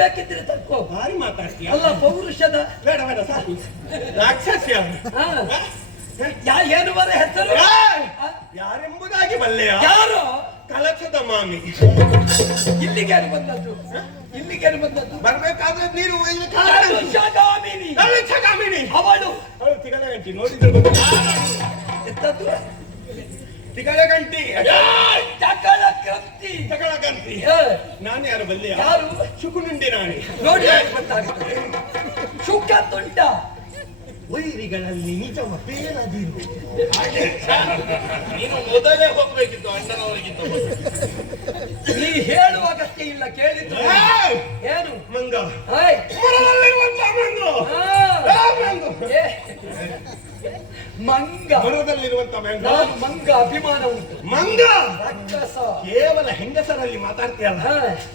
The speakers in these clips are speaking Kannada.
ಬೇಕಿದ್ರೆ ತಕ್ಕೋ ಭಾರಿ ಮಾತಾಡ್ತೀಯ ಅಲ್ಲ ಪೌರುಷದ ಬೇಡ ಬೇಡ ಸಾಕು ರಾಕ್ಷಸ್ಯ ಏನು ಬರ ಹೆಸರು ಯಾರೆಂಬುದಾಗಿ ಬಲ್ಲೆಯ ಯಾರು ಕಲಸದ ಮಾಮಿ ಇಲ್ಲಿಗೆ ಬಂದದ್ದು ಇಲ್ಲಿಗೆ ಬಂದದ್ದು ಬರ್ಬೇಕಾದ್ರೆ ನೀರು ಕಲಶಗಾಮಿನಿ ಅವಳು ತಿಗಲ ಗಂಟಿ ನೋಡಿದ್ರು ಎತ್ತದ್ದು ತಿಗಲ ಗಂಟಿ ಚಕಳ ಕ್ರಾಂತಿ ಚಕಳ ಗಂಟಿ ನಾನು ಯಾರು ಬಲ್ಲೆಯ ಯಾರು ಶುಕುನುಂಡಿ ನಾಣಿ ನೋಡಿ ಗೊತ್ತಾಗ್ತದೆ ಶುಕ ತುಂಟ ವೈರಿಗಳಲ್ಲಿ ನಿಜವ ಪೇಲದಿರು ನೀನು ಮೊದಲೇ ಹೋಗ್ಬೇಕಿತ್ತು ಅಣ್ಣನವರಿಗಿಂತ ನೀ ಹೇಳುವ ಅಗತ್ಯ ಇಲ್ಲ ಕೇಳಿದ್ದು ಏನು ಮಂಗ ಮಂಗ ಮರದಲ್ಲಿರುವಂತ ನಾನು ಮಂಗ ಅಭಿಮಾನ ಉಂಟು ಮಂಗ ರಾಕ್ಷಸ ಕೇವಲ ಹೆಂಗಸರಲ್ಲಿ ಮಾತಾಡ್ತೀಯಲ್ಲ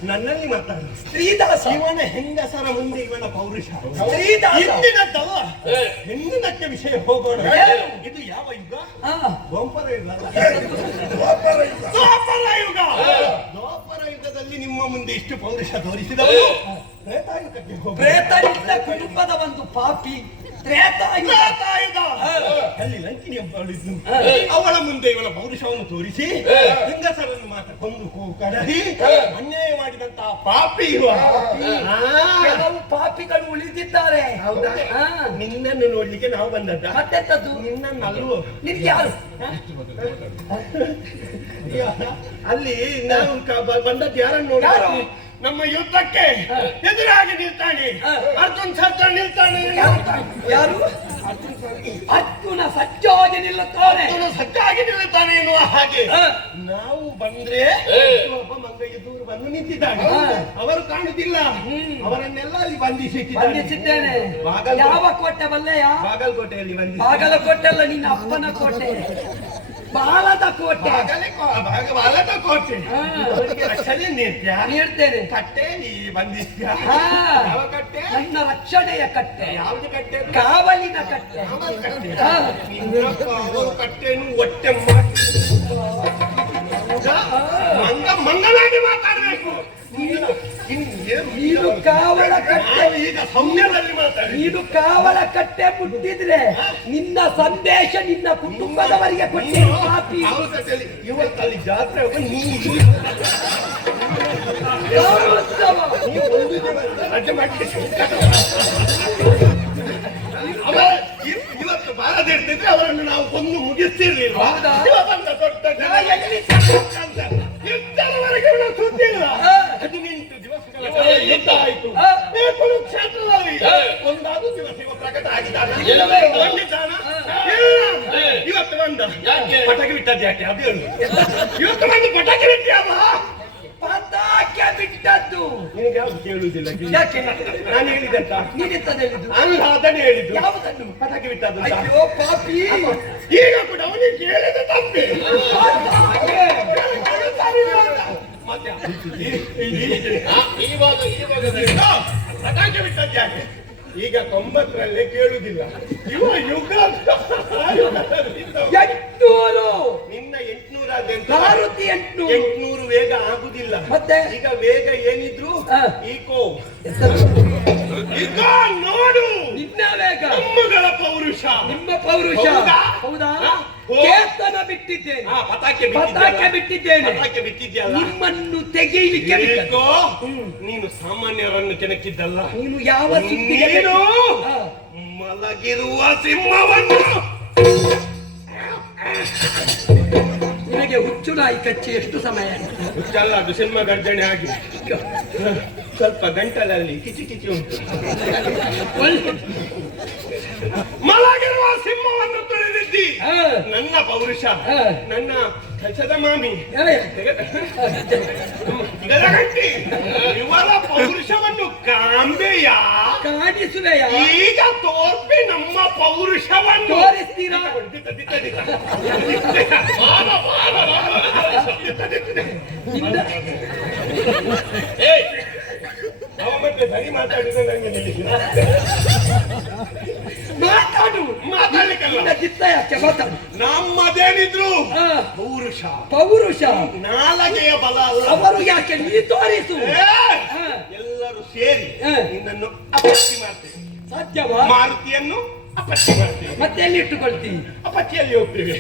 ನನ್ನಲ್ಲಿ ಮಾತಾಡ ಸ್ತ್ರೀದಾಸ ಇವನ ಹೆಂಗಸರ ಮುಂದೆ ಇವನ ಪೌರುಷ ಸ್ತ್ರೀದಾಸ ಹಿಂದಿನದ್ದಲ್ಲ ಹೆಣ್ಣಿನಕ್ಕೆ ವಿಷಯ ಹೋಗೋಣ ಇದು ಯಾವ ಯುಗ ದ್ವಾಪರ ಯುಗ ದ್ವಾಪರ ಯುಗ ದ್ವಾಪರ ಯುಗದಲ್ಲಿ ನಿಮ್ಮ ಮುಂದೆ ಇಷ್ಟು ಪೌರುಷ ತೋರಿಸಿದವರು ತ್ರೇತಾಯುಗಕ್ಕೆ ಪ್ರೇತನಿಂದ ಕುಟುಂಬದ ಒಂದು ಪಾಪಿ ತ್ರೇತಾಯುಗ ಅಲ್ಲಿ ಲಂಕಿನಿ ಹಬ್ಬಳಿದ್ದು ಅವಳ ಮುಂದೆ ಇವನ ಪೌರುಷವನ್ನು ತೋರಿಸಿ ಹೆಂಗಸರನ್ನು ಮಾತ್ರ ಕೊಂದು ಕಡಹಿ ಅನ್ಯಾಯ ಮಾಡಿದಂತಹ ಪಾಪಿ ಕೆಲವು ಪಾಪಿಗಳು ಉಳಿದಿದ್ದಾರೆ ಹೌದಾ ನಿನ್ನನ್ನು ನೋಡ್ಲಿಕ್ಕೆ ನಾವು ಬಂದದ್ದ ಮತ್ತೆಂತದ್ದು ನಿನ್ನನ್ನಲ್ವೋ ನಿನ್ಗೆ ಯಾರು ಅಲ್ಲಿ ನಾವು ಬಂದದ್ದು ಯಾರನ್ನು ನೋಡಿ ನಮ್ಮ ಯುದ್ಧಕ್ಕೆ ಎದುರಾಗಿ ನಿಲ್ತಾನೆ ಅರ್ಜುನ್ ಸರ್ಜಾ ನಿಲ್ತಾನೆ ಯಾರು ಅರ್ಜುನ ಸಜ್ಜಾಗಿ ನಿಲ್ಲುತ್ತಾನೆ ಸಜ್ಜಾಗಿ ನಿಲ್ಲುತ್ತಾನೆ ಎನ್ನುವ ಹಾಗೆ ನಾವು ಬಂದ್ರೆ ಒಬ್ಬ ಮಂಗಯ್ಯ ದೂರ ಬಂದು ನಿಂತಿದ್ದಾನೆ ಅವರು ಕಾಣುತ್ತಿಲ್ಲ ಅವರನ್ನೆಲ್ಲ ಅಲ್ಲಿ ಬಂಧಿಸಿದ್ದೇನೆ ಯಾವ ಕೋಟೆ ಬಲ್ಲೆಯ ಬಾಗಲಕೋಟೆಯಲ್ಲಿ ಬಾಗಲಕೋಟೆ ಅಲ್ಲ ನಿನ್ನ ಅಪ್ಪನ ಕೋಟೆ ಬಾಲದ ಕೋಟೆ ಬಾಲದ ಕೋಟೆ ರಕ್ಷಣೆ ನೀಡ್ತೇನೆ ಕಟ್ಟೆ ಬಂಧಿಸ್ತೀಯ ಯಾವ ಕಟ್ಟೆ ನನ್ನ ರಕ್ಷಣೆಯ ಕಟ್ಟೆ ಯಾವ್ದು ಕಟ್ಟೆ ಕಾವಲಿನ ಕಟ್ಟೆ ಕಟ್ಟೆಯನ್ನು ಹೊಟ್ಟೆ ಮಾಡಿ ಮಂಗನಾಗಿ ಮಾತಾಡಬೇಕು ನೀನು ಕಾವಲ ಕಟ್ಟೆ ಈಗ ಸೌಮ್ಯದಲ್ಲಿ ಮಾತಾಡಿ ನೀನು ಕಾವಲ ಕಟ್ಟೆ ಮುಟ್ಟಿದ್ರೆ ನಿನ್ನ ಸಂದೇಶ ನಿನ್ನ ಕುಟುಂಬದವರಿಗೆ ಕೊಟ್ಟಿರು ಪಾಪಿ ಇವತ್ತಲ್ಲಿ ಜಾತ್ರೆ ರಜೆ ಮಾಡಿ ಇವತ್ತು ಬಾರದೆ ಇರ್ತಿದ್ರೆ ಅವರನ್ನು ನಾವು ಕೊಂದು ಮುಗಿಸ್ತಿರ್ಲಿಲ್ಲ ಯುದ್ಧದವರೆಗೆ ಸುದ್ದಿಲ್ಲ 18 ದಿವಸಗಳ ಯುದ್ಧ ಆಯಿತು ಕುರುಕ್ಷೇತ್ರದಲ್ಲಿ ಒಂದಾದ ದಿವಸ ಇವ ಪ್ರಕಟ ಆಗಿದ್ದಾನೆ ಇವತ್ತು ಬಂದ ಪಟಾಕಿ ಬಿಟ್ಟದ್ದು ಯಾಕೆ ಅದು ಇವತ್ತು ಬಂದು ಪಟಾಕಿ ಬಿಟ್ಟಿಯಲ್ಲ ಪಟಾಕಿ ಬಿಟ್ಟದ್ದು ನಿನಗೆ ಯಾವ್ದು ಕೇಳುವುದಿಲ್ಲ ಯಾಕೆ ನಾನು ಹೇಳಿದಂತ ನೀನೆಂತದ್ದು ಹೇಳಿದ್ದು ಅಲ್ಲ ಅದನ್ನೇ ಹೇಳಿದ್ದು ಯಾವುದನ್ನು ಪಟಾಕಿ ಬಿಟ್ಟದ್ದು ಅಯ್ಯೋ ಪಾಪಿ ಈಗ ಕೂಡ ಅವನಿಗೆ ಕೇಳಿದ ತಪ್ಪೆ ಪಟಾಕಿ ಬಿಟ್ಟದ್ದು ಯಾಕೆ ಈಗ 90ರಲ್ಲೇ ಕೇಳುವುದಿಲ್ಲ ಇವ ಯುಗ 800 ನಿನ್ನ 800 800 ವೇಗ ಆಗುದಿಲ್ಲ ಮತ್ತೆ ಈಗ ವೇಗ ಏನಿದ್ರು ಈಕೋ ಈಗ ನೋಡು ನಿನ್ನ ವೇಗ ನಮ್ಮಗಳ ಪೌರುಷ ನಿಮ್ಮ ಪೌರುಷ ಹೌದಾ ಕೇತನ ಬಿಟ್ಟಿದ್ದೇನೆ ಪತಾಕೆ ಬಿಟ್ಟಿದ್ದೇನೆ ನಿಮ್ಮನ್ನು ತೆಗೆಯಲಿಕ್ಕೆ ನೀನು ಸಾಮಾನ್ಯರನ್ನು ಕೆಣಕಿದ್ದಲ್ಲ ನೀನು ಯಾವ ನೀನು ಮಲಗಿರುವ ಸಿಂಹವನ್ನು ನಿನಗೆ ಹುಚ್ಚು ನಾಯಿ ಕಚ್ಚಿ ಎಷ್ಟು ಸಮಯ ಆಯ್ತು? ಹುಚ್ಚಲ್ಲ, ಅದು ಸಿಂಹ ಗರ್ಜನೆ ಆಗಿ ಸ್ವಲ್ಪ ಗಂಟಲಲ್ಲಿ ಕಿಚಿ ಕಿಚಿ ಉಂಟು. ಒಳ್ಳೆ ಮಲಗಿರುವ ಸಿಂಹವನ್ನು ತುಳಿದಿದ್ದಿ. ಹಾ. ನನ್ನ ಪೌರುಷ, ಹಾ. ನನ್ನ ಕಚದ ಮಾಮಿ, ಏ, ಗದಗಂಟಿ, ಇವರ ಪೌರುಷವನ್ನು ಕಾಂಬೆಯ ಕಾಣಿಸುವೆಯ ಈಗ ತೋರ್ಪಿ ನಮ್ಮ ಪೌರುಷವನ್ನು ತೋರಿಸ್ತೀರಾ? ನಿನ್ನ- ಅವ ಮತ್ತೆ ಸರಿ ಮಾತಾಡಿದ್ರೆ ನಂಗೆ ನಿಲ್ಲಿಸಿದ. ಮಾತಾಡು. ಮಾತಾಡ್ಲಿಕ್ಕಲ್ಲ, ನಿನ್ನ ಚಿತ್ತ ಯಾಕೆ ಮಾತಾಡು? ನಮ್ಮದೇನಿದ್ರು ಹಾ. ಪೌರುಷ, ಪೌರುಷ ನಾಲಗೆಯ ಬಲ ಅಲ್ಲ. ಅವರು ಯಾಕೆ ನೀ ತೋರಿಸು. ಏ, ಹಾ. ಎಲ್ಲರೂ ಸೇರಿ ಹಾ. ನಿನ್ನನ್ನು ಅಪಚ್ಚಿ ಮಾಡ್ತೇವೆ. ಸಾಧ್ಯವಾ? ಮಾರುತಿಯನ್ನು ಅಪಚ್ಚಿ ಮಾಡ್ತೇವೆ. ಮತ್ತೆ ಎಲ್ಲಿ ಇಟ್ಟುಕೊಳ್ತೀವಿ? ಅಪಚ್ಚಿಯಲ್ಲಿ ಹೋಗ್ತೇವೆ.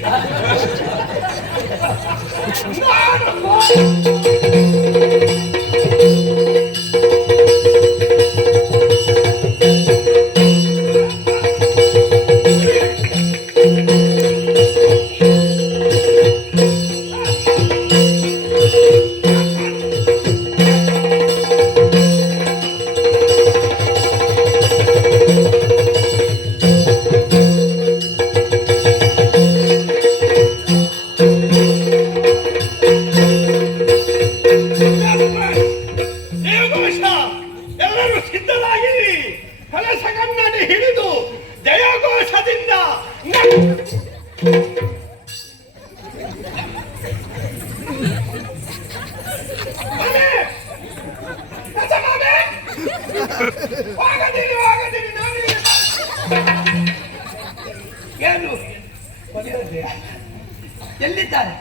ದೇವಘೋಷ, ಎಲ್ಲರೂ ಸಿದ್ಧರಾಗಿರಿ. ಕಲಶಗನ್ನಡಿ ಹಿಡಿದು ಜಯಘೋಷದಿಂದ ಮನೆ, ಕಸಮನೆ, ಹೋಗದಿರಿ, ಹೋಗದಿರಿ, ನಾನಿಲ್ಲಿ ಏನು ಎಲ್ಲಿದ್ದಾರೆ?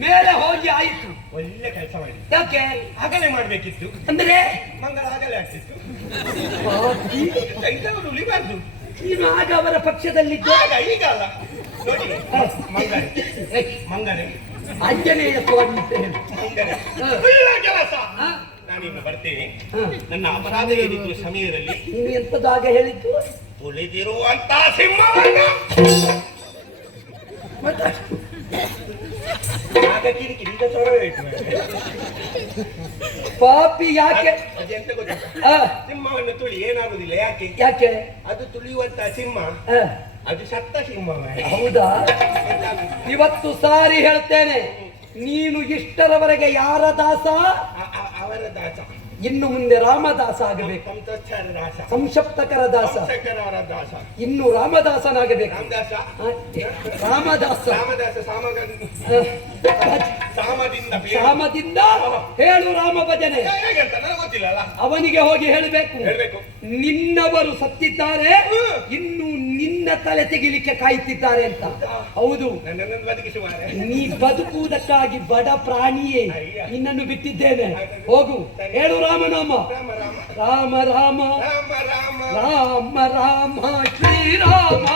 ಮೇಲೆ ಹೋಗಿ ಆಯಿತು. ಒಳ್ಳೆ ಕೆಲಸ ಮಾಡಿ. ಯಾಕೆ? ಆಗಲೇ ಮಾಡ್ಬೇಕಿತ್ತು, ಅಂದ್ರೆ ಮಂಗಳ ಆಗಲೇ ಆಗ್ತಿತ್ತು. ಪಾಪಿ, ಇಂಥವರು ಉಳಿಬಾರ್ದು. ನೀನು ಆಗ ಅವರ ಪಕ್ಷದಲ್ಲಿದ್ದ ಆಗ ಈಗ ಅಲ್ಲ ನೋಡಿ. ಮಂಗನೆ, ಮಂಗನೆ, ಆಂಜನೇಯ ಸ್ವಾಮಿ ಅಂತ ಹೇಳು. ಮಂಗನೆ, ಹಾ. ಒಳ್ಳೆ ಕೆಲಸ. ಹಾ? ನಾನಿನ್ನು ಬರ್ತೇನೆ. ಹಾ. ನನ್ನ ಅಪರಾಧ ಏನಿತ್ತು ಸಮಯದಲ್ಲಿ ನೀನು ಎಂತದ್ದು ಆಗ ಹೇಳಿದ್ದು? ಉಳಿದಿರುವಂತ ಸಿಂಹವನ್ನು ಮಾತಾಡು. ಆಗ ಕಿರಿಕಿರಿ ಈಗ ತೊಡಬೇಕು. ಪಾಪಿ ಯಾಕೆ? ಅದೆಂತ ಗೊತ್ತಿಲ್ಲ. ಆ, ಸಿಂಹವನ್ನು ತುಳಿ ಏನಾಗುದಿಲ್ಲ. ಯಾಕೆ? ಯಾಕೆ? ಅದು ತುಳಿಯುವಂತ ಸಿಂಹ ಆ, ಅದು ಸತ್ತ ಸಿಂಹ. ಹೌದಾ? ಇವತ್ತು ಸಾರಿ ಹೇಳ್ತೇನೆ, ನೀನು ಇಷ್ಟರವರೆಗೆ ಯಾರ ದಾಸ? ಅವರ ದಾಸ. ಇನ್ನು ಮುಂದೆ ರಾಮದಾಸ ಆಗಬೇಕು. ಸಂತೋಷರ ದಾಸ, ಸಂಶಪ್ತಕರ ದಾಸ. ಸಂಸಕರವರ ದಾಸ, ಇನ್ನು ರಾಮದಾಸನಾಗಬೇಕು. ರಾಮದಾಸ, ಆ, ರಾಮದಾಸ. ರಾಮದಾಸ ಆ, ಸಾಮದಿಂದ ಸಾಮದಿಂದ ಹೇಳು ರಾಮ ಭಜನೆ. ಹೇಗಂತ ನನಗೆ ಗೊತ್ತಿಲ್ಲಲ್ಲ. ಅವನಿಗೆ ಹೋಗಿ ಹೇಳಬೇಕು, ಹೇಳ್ಬೇಕು. ನಿನ್ನವರು ಸತ್ತಿದ್ದಾರೆ, ಇನ್ನು ನಿನ್ನ ತಲೆ ತೆಗಿಲಿಕ್ಕೆ ಕಾಯುತ್ತಿದ್ದಾರೆ ಅಂತ. ಹೌದು, ನನ್ನನ್ನು ಬದುಕಿಸುವಾರೆ. ನೀ ಬದುಕುವುದಕ್ಕಾಗಿ ಬಡ ಪ್ರಾಣಿಯೇ ನಿನ್ನನ್ನು ಬಿಟ್ಟಿದ್ದೇನೆ. ಹೋಗು, ಹೇಳು ರಾಮನಾಮ. ರಾಮ ರಾಮ ರಾಮ ರಾಮ ರಾಮ ರಾಮ ರಾಮ ರಾಮ ಶ್ರೀರಾಮ.